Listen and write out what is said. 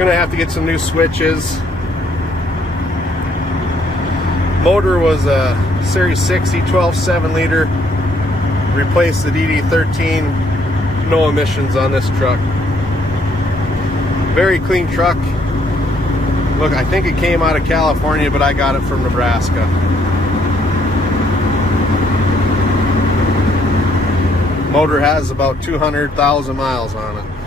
Gonna have to get some new switches. Motor was a Series 60 12 7-liter. Replaced the DD13. No emissions on this truck. Very clean truck. Look, I think it came out of California, but I got it from Nebraska. Motor has about 200,000 miles on it.